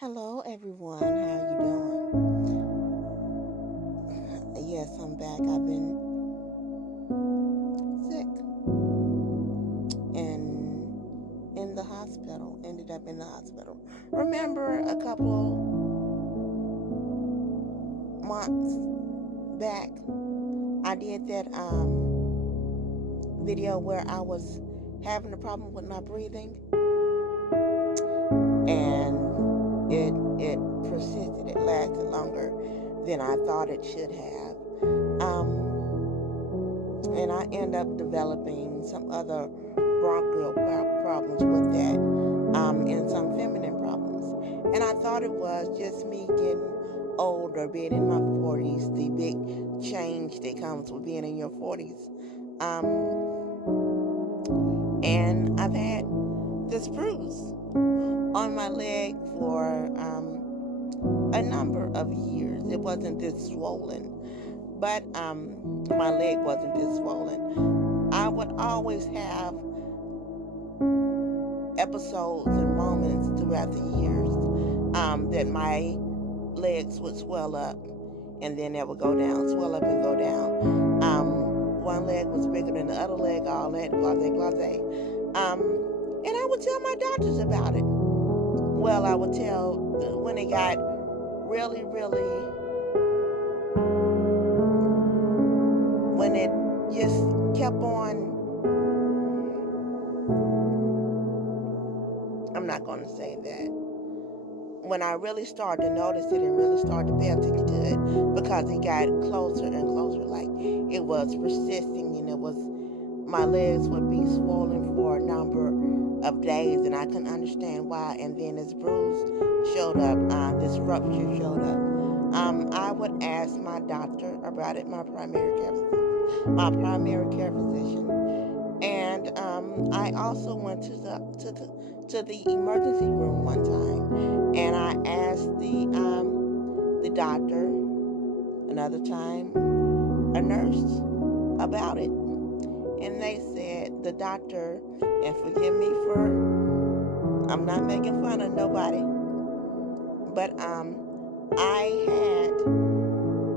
Hello, everyone. How you doing? Yes, I'm back. I've been sick and in the hospital. Ended up in the hospital. Remember a couple months back, I did that video where I was having a problem with my breathing, and it persisted. It lasted longer than I thought it should have. And I end up developing some other bronchial problems with that, and some feminine problems. And I thought it was just me getting older, being in my 40s, the big change that comes with being in your 40s. And I've had this bruise on my leg for a number of years. It wasn't this swollen, but my leg wasn't this swollen. I would always have episodes and moments throughout the years that my legs would swell up and then they would go down, swell up and go down. One leg was bigger than the other leg, all that, blase, blase. And I would tell my doctors about it. Well, I would tell when it got really, when it just kept on, I'm not going to say that. When I really started to notice it and really started to pay attention to it, because it got closer and closer, like it was persisting, and my legs would be swollen for a number of days, and I couldn't understand why. And then this bruise showed up, this rupture showed up. I would ask my doctor about it, my primary care physician, and I also went to the emergency room one time, and I asked the doctor, another time a nurse, about it, and they said, the doctor, and forgive me for, I'm not making fun of nobody, but I had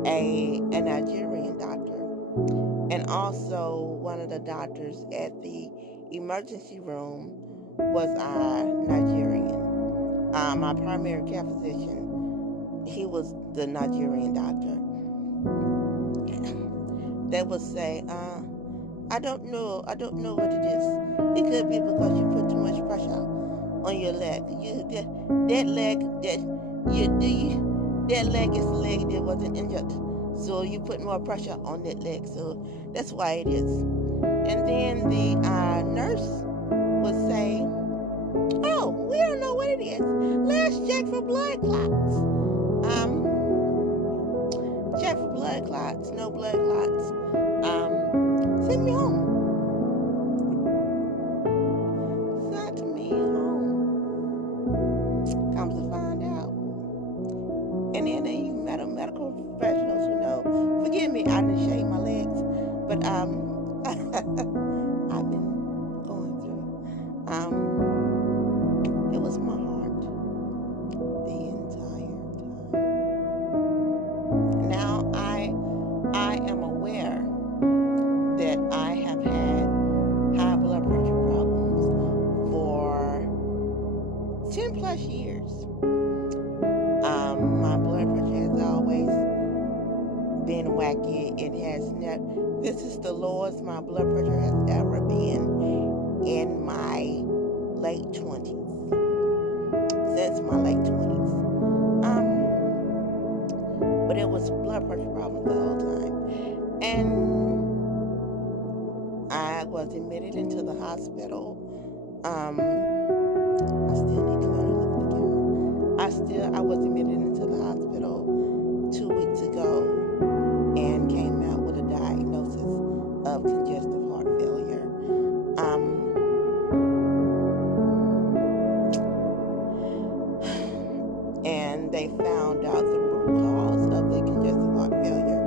a Nigerian doctor, and also one of the doctors at the emergency room was Nigerian. My primary care physician, he was the Nigerian doctor. They would say, I don't know what it is. It could be because you put too much pressure on your leg. That leg is the leg that wasn't injured. So you put more pressure on that leg. So that's why it is. And then the nurse would say, oh, we don't know what it is. Let's check for blood clots. Check for blood clots. No blood clots. Send me home. Sent me home. Comes to find out. And then you medical professionals who know. Forgive me, I didn't shave my legs, but I've been going through. It was my heart the entire time. Now I am aware that I have had high blood pressure problems for 10 plus years. My blood pressure has always been wacky. It has never, this is the lowest my blood pressure has ever been in my late 20s. Since my late 20s. But it was blood pressure problems the whole time. And I was admitted into the hospital. I still need to learn to look at the camera. I was admitted into the hospital 2 weeks ago and came out with a diagnosis of congestive heart failure. And they found out the root cause of the congestive heart failure.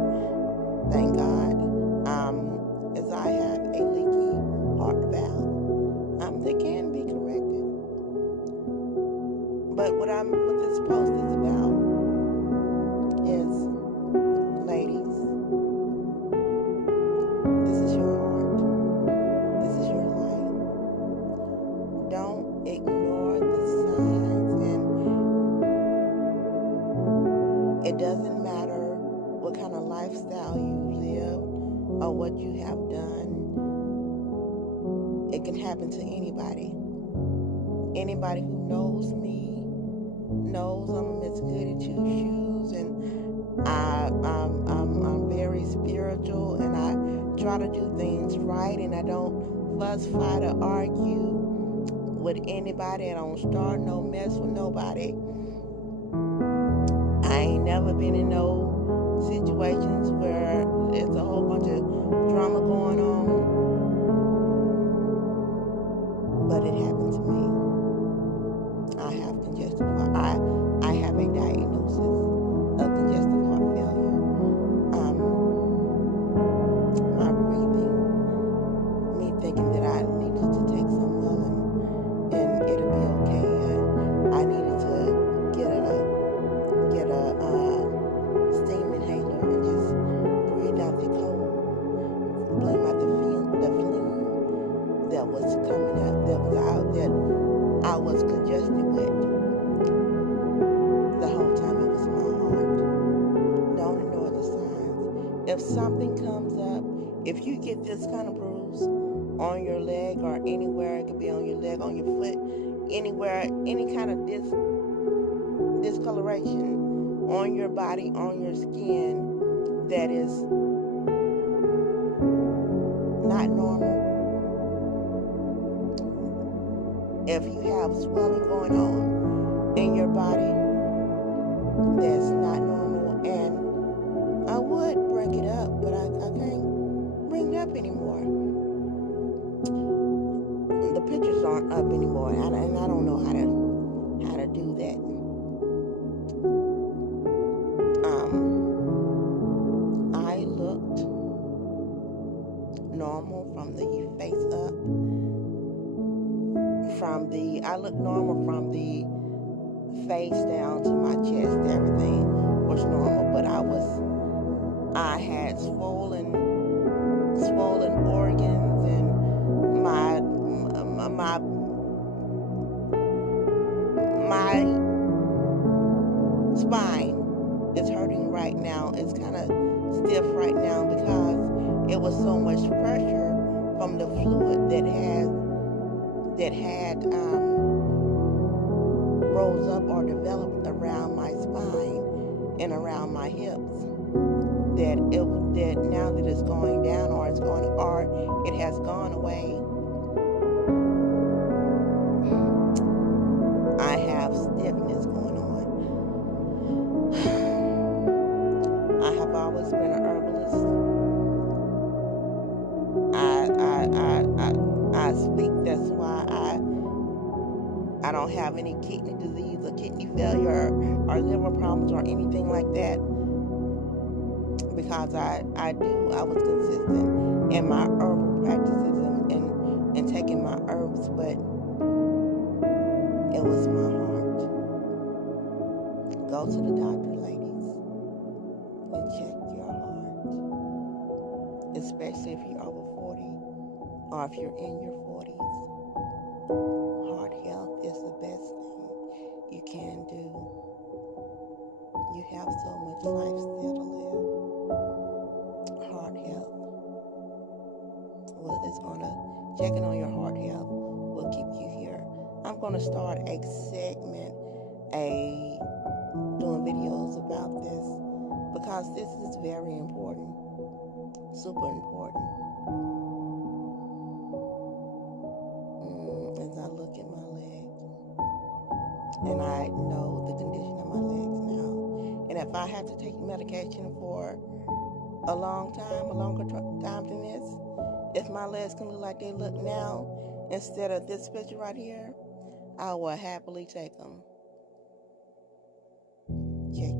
Thank God. As I have a leaky heart valve that can be corrected. But what this post is about is, ladies, this is your heart. This is your life. Don't ignore the signs, and it doesn't matter what kind of lifestyle you live or what you have done. It can happen to anybody. Anybody who knows me knows I'm as good at shoes, and I'm very spiritual, and I try to do things right, and I don't fuss, fight, or argue with anybody. I don't start no mess with nobody. I ain't never been in no situations where there's a whole bunch of drama going on, but it happened to me. I have congestive heart. I have a diagnosis of congestive heart failure. My breathing, me thinking that I needed to take some Welling and it'll be okay. I needed to get a steam inhaler and just breathe out the cold, blow out the phlegm that was coming out, that was out, that I was congested with. The whole time it was my heart. Don't ignore the signs. If something comes up, if you get this kind of bruise on your leg or anywhere, it could be on your leg, on your foot, anywhere, any kind of discoloration on your body, on your skin that is not normal. If you have swelling going on in your body that's not normal, and I would bring it up, but I can't bring it up anymore. The pictures aren't up anymore, and I don't know how to do that. I looked normal from the face up. I looked normal from the face down to my chest. Everything was normal, but I had swollen organs, and my spine is hurting right now. It's kind of stiff right now because it was so much pressure from the fluid that had rose up or developed around my spine and around my hips, that now that it's going down, or it has gone away, I have stiffness going on. I have always been an herbalist. I speak. That's why I don't have any kidney disease or kidney failure or liver problems or anything like that, because I was consistent in my herbal practices and taking my herbs, but it was my heart. Go to the doctor, ladies, and check your heart, especially if you're over 40 or if you're in your 40s. Heart health is the best thing you can do. You have so much life still to live. Heart health. Well, it's checking on your heart health will keep you here. I'm gonna start a segment, doing videos about this, because this is very important, super important. As I look at my legs, and I know the condition of my legs now, and if I had to take medication for a longer time than this, if my legs can look like they look now instead of this picture right here, I will happily take them. Check